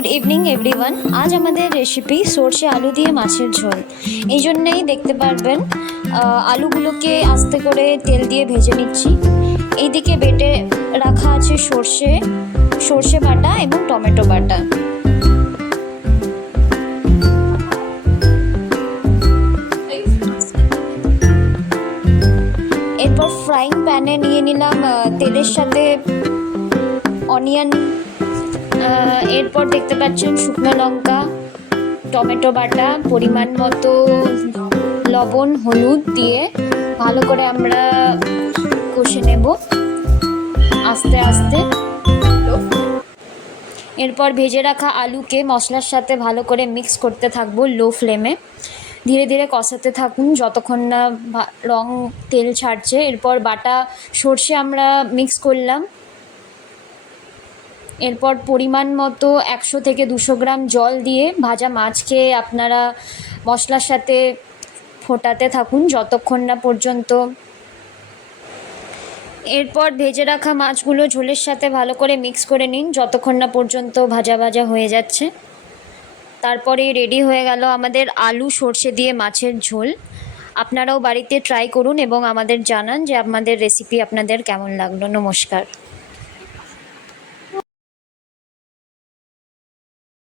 Good evening everyone. আজ আমাদের recipe সর্ষে আলু দিয়ে মাছের ঝোল। এই জন্যেই দেখতে পারবেন আলুগুলোকে আস্তে করে তেল দিয়ে ভেজে নিচ্ছি। এইদিকে বেটে রাখা আছে সর্ষে বাটা এবং টমেটো বাটা। এরপর ফ্রাইং প্যানে নিয়ে নিলাম তেলের সাথে অনিয়ন, এরপর দেখতে পাচ্ছেন শুকনো লঙ্কা, টমেটো বাটা, পরিমাণ মতো লবণ, হলুদ দিয়ে ভালো করে আমরা কষে নেব আস্তে আস্তে। এরপর ভেজে রাখা আলুকে মশলার সাথে ভালো করে মিক্স করতে থাকবো লো ফ্লেমে। ধীরে ধীরে কষাতে থাকুন যতক্ষণ না রং তেল ছাড়ছে। এরপর বাটা সর্ষে আমরা মিক্স করলাম। এরপর পরিমাণ মতো 100 থেকে 200 গ্রাম জল দিয়ে ভাজা মাছকে আপনারা মশলার সাথে ফোটাতে থাকুন যতক্ষণ না পর্যন্ত। এরপর ভেজে রাখা মাছগুলো ঝোলের সাথে ভালো করে মিক্স করে নিন যতক্ষণ না পর্যন্ত ভাজা ভাজা হয়ে যাচ্ছে। তারপরে রেডি হয়ে গেল আমাদের আলু সর্ষে দিয়ে মাছের ঝোল। আপনারাও বাড়িতে ট্রাই করুন এবং আমাদের জানান যে আমাদের রেসিপি আপনাদের কেমন লাগলো। নমস্কার।